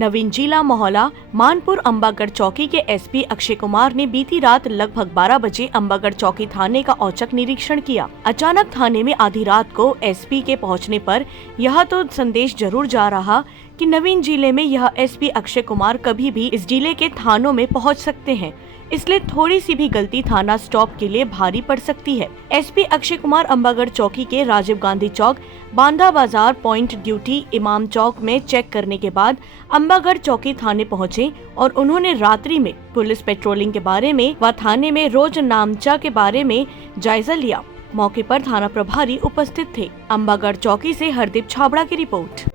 नवीन जिला मोहल्ला मानपुर अंबागढ़ चौकी के एसपी अक्षय कुमार ने बीती रात लगभग 12 बजे अंबागढ़ चौकी थाने का औचक निरीक्षण किया। अचानक थाने में आधी रात को एसपी के पहुंचने पर यह तो संदेश जरूर जा रहा कि नवीन जिले में यह एसपी अक्षय कुमार कभी भी इस जिले के थानों में पहुंच सकते हैं, इसलिए थोड़ी सी भी गलती थाना स्टॉप के लिए भारी पड़ सकती है। एसपी अक्षय कुमार अंबागढ़ चौकी के राजीव गांधी चौक, बांधा बाजार पॉइंट ड्यूटी, इमाम चौक में चेक करने के बाद अंबागढ़ चौकी थाने पहुंचे और उन्होंने रात्रि में पुलिस पेट्रोलिंग के बारे में व थाने में रोज नामचा के बारे में जायजा लिया। मौके पर थाना प्रभारी उपस्थित थे। अंबागढ़ चौकी से हरदीप छाबड़ा की रिपोर्ट।